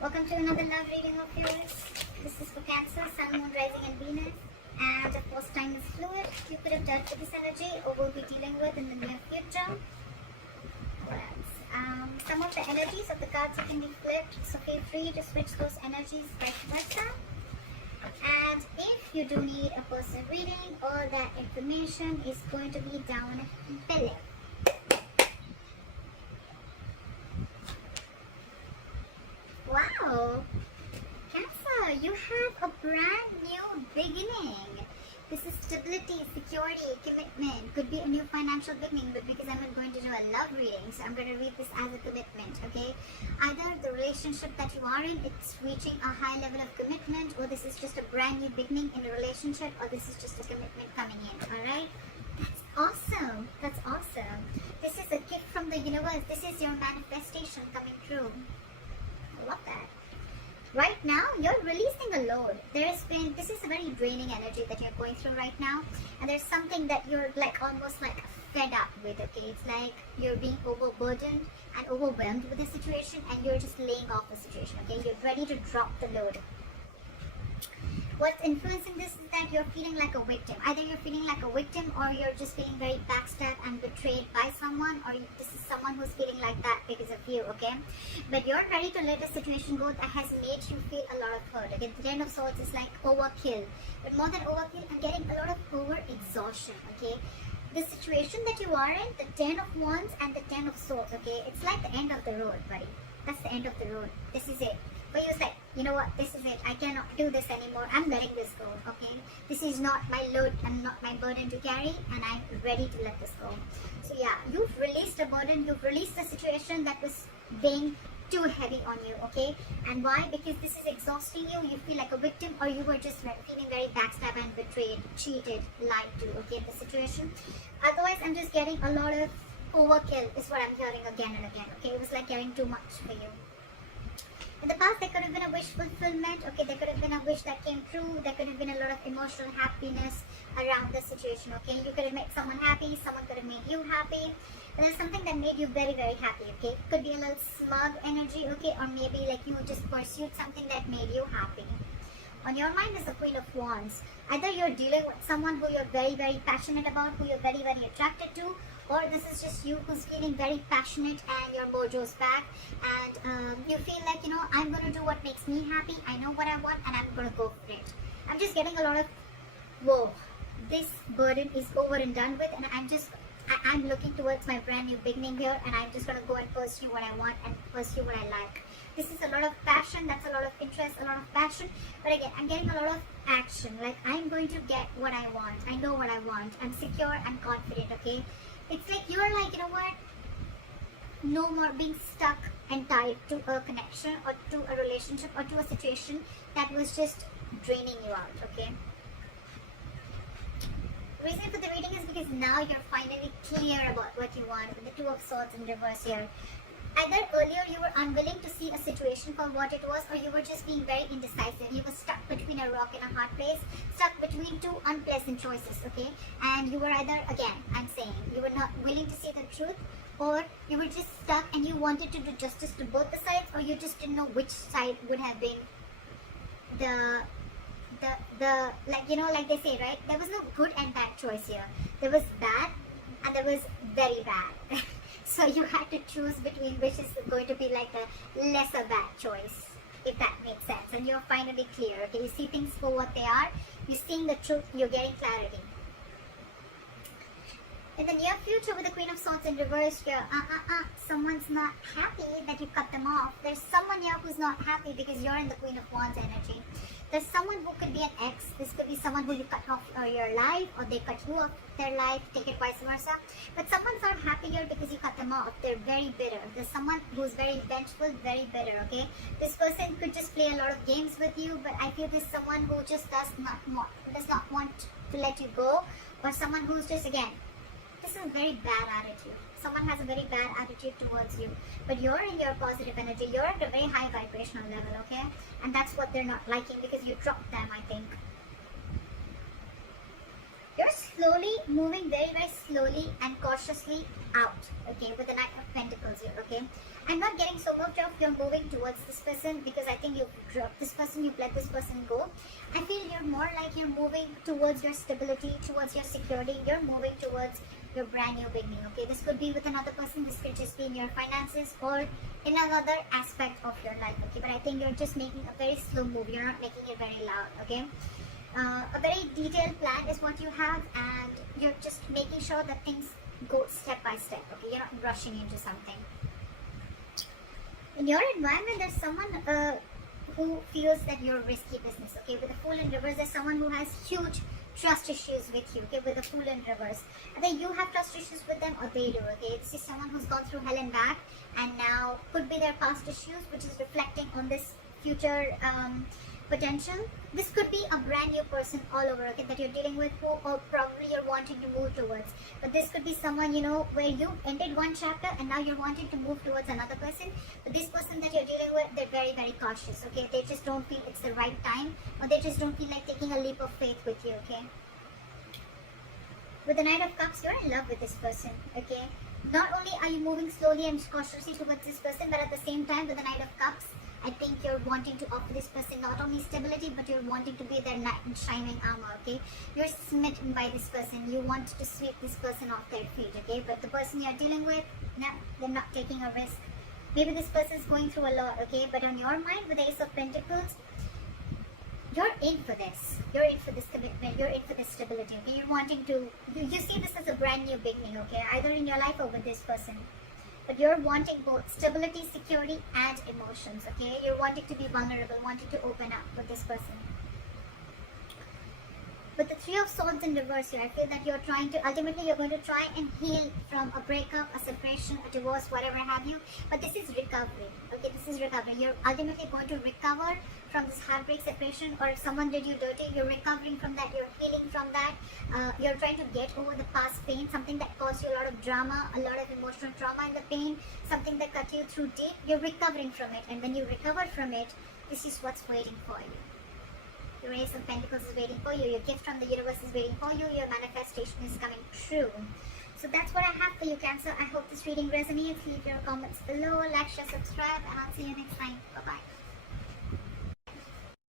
Welcome to another love reading of yours. This is for Cancer, Sun, Moon, Rising and Venus. And of course, time is fluid. You could have dealt with this energy or will be dealing with in the near future. What else? Some of the energies of the cards can be flipped, so feel free to switch those energies vice versa. And if you do need a personal reading, all that information is going to be down below. Wow! Cancer, you have a brand new beginning. This is stability, security, commitment. Could be a new financial beginning, but because I'm not going to do a love reading, so I'm going to read this as a commitment, okay? Either the relationship that you are in, it's reaching a high level of commitment, or this is just a brand new beginning in a relationship, or this is just a commitment coming in, alright? That's awesome. That's awesome. This is a gift from the universe. This is your manifestation coming true. I love that. Right now, you're releasing a load. This is a very draining energy that you're going through right now. And there's something that you're like almost like fed up with, okay? It's like you're being overburdened and overwhelmed with the situation and you're just laying off the situation, okay? You're ready to drop the load. What's influencing this is that you're feeling like a victim. Either you're feeling like a victim or you're just feeling very backstabbed and betrayed by someone, or this is someone who's feeling like that because of you, okay? But you're ready to let a situation go that has made you feel a lot of hurt, okay? The Ten of Swords is like overkill. But more than overkill, I'm getting a lot of over-exhaustion, okay? The situation that you are in, the Ten of Wands and the Ten of Swords, okay? It's like the end of the road, buddy. That's the end of the road. This is it. But you're like, you know what, this is it. I cannot do this anymore. I'm letting this go, okay? This is not my load and not my burden to carry, and I'm ready to let this go. So yeah, you've released a burden. You've released a situation that was being too heavy on you, okay? And why? Because this is exhausting you. You feel like a victim, or you were just feeling very backstabbed and betrayed, cheated, lied to, okay, the situation. Otherwise, I'm just getting a lot of overkill is what I'm hearing again and again, okay? It was like getting too much for you. In the past, there could have been a wish fulfillment, okay? There could have been a wish that came true. There could have been a lot of emotional happiness around the situation, okay? You could have made someone happy. Someone could have made you happy. But there's something that made you very, very happy, okay? Could be a little smug energy, okay? Or maybe like you just pursued something that made you happy. On your mind is the Queen of Wands. Either you're dealing with someone who you're very, very passionate about, who you're very, very attracted to, or this is just you who's feeling very passionate and your mojo's back and you feel like, you know, I'm going to do what makes me happy. I know what I want and I'm going to go for it. I'm just getting a lot of, whoa, this burden is over and done with, and I'm looking towards my brand new beginning here, and I'm just going to go and pursue what I want and pursue what I like. This is a lot of passion, that's a lot of interest, a lot of passion, but again, I'm getting a lot of action. Like, I'm going to get what I want. I know what I want. I'm secure and confident, okay? It's like you're like, you know what? No more being stuck and tied to a connection or to a relationship or to a situation that was just draining you out, okay? The reason for the reading is because now you're finally clear about what you want with the Two of Swords in reverse here. Either earlier you were unwilling to see a situation for what it was, or you were just being very indecisive. You were stuck between a rock and a hard place, stuck between two unpleasant choices, okay? And you were either, again, I'm saying, you were not willing to see the truth, or you were just stuck and you wanted to do justice to both the sides, or you just didn't know which side would have been the like, you know, like they say, right? There was no good and bad choice here. There was bad and there was very bad. So you had to choose between which is going to be like a lesser bad choice, if that makes sense. And you're finally clear, okay? You see things for what they are. You're seeing the truth. You're getting clarity. In the near future, with the Queen of Swords in reverse here, someone's not happy that you cut them off. There's someone here who's not happy because you're in the Queen of Wands energy. There's someone who could be an ex. This could be someone who you cut off your life, or they cut you off their life, take it vice versa. But someone's not happy here because you cut them off. They're very bitter. There's someone who's very vengeful, very bitter, okay? This person could just play a lot of games with you, but I feel there's someone who just does not want to let you go, or someone who's just, again, this is a very bad attitude. Someone has a very bad attitude towards you, but you're in your positive energy. You're at a very high vibrational level, okay? And that's what they're not liking, because you dropped them, I think. You're slowly moving very, very slowly and cautiously out, okay, with the Knight of Pentacles here, okay? I'm not getting so much of you're moving towards this person, because I think you've dropped this person, you've let this person go. I feel you're more like you're moving towards your stability, towards your security. You're moving towards your brand new beginning. Okay, this could be with another person, this could just be in your finances or in another aspect of your life. Okay, but I think you're just making a very slow move, you're not making it very loud. Okay, a very detailed plan is what you have, and you're just making sure that things go step by step. Okay, you're not rushing into something. In your environment, there's someone who feels that you're risky business. Okay, with the Fool in reverse, there's someone who has huge trust issues with you. Okay, with the Fool in reverse, either you have trust issues with them or they do. Okay, this is someone who's gone through hell and back, and now could be their past issues, which is reflecting on this future potential. This could be a brand new person all over, okay, that you're dealing with, who or probably you're wanting to move towards. But this could be someone, you know, where you ended one chapter and now you're wanting to move towards another person. But this person that you're dealing with, they're very, very cautious. Okay, they just don't feel it's the right time, or they just don't feel like taking a leap of faith with you. Okay, with the Knight of Cups, you're in love with this person. Okay, not only are you moving slowly and cautiously towards this person, but at the same time, with the Knight of Cups, I think you're wanting to offer this person not only stability, but you're wanting to be their knight in shining armor. Okay, you're smitten by this person, you want to sweep this person off their feet. Okay, but the person you're dealing with, no, they're not taking a risk. Maybe this person is going through a lot. Okay, but on your mind, with the Ace of Pentacles, you're in for this. You're in for this commitment. You're in for this stability. Okay, you're wanting to, you see this as a brand new beginning. Okay, either in your life or with this person. But you're wanting both stability, security, and emotions. Okay, you're wanting to be vulnerable, wanting to open up with this person. With the Three of Swords in reverse here, I feel that you're trying to, ultimately you're going to try and heal from a breakup, a separation, a divorce, whatever have you. But this is recovery. Okay, this is recovery. You're ultimately going to recover from this heartbreak, separation, or if someone did you dirty, you're recovering from that, you're healing from that. You're trying to get over the past pain, something that caused you a lot of drama, a lot of emotional trauma in the pain, something that cut you through deep. You're recovering from it, and when you recover from it, this is what's waiting for you. Your Ace of Pentacles is waiting for you. Your gift from the universe is waiting for you. Your manifestation is coming true. So that's what I have for you, Cancer. I hope this reading resonates. Leave your comments below, like, share, subscribe, and I'll see you next time. Bye-bye.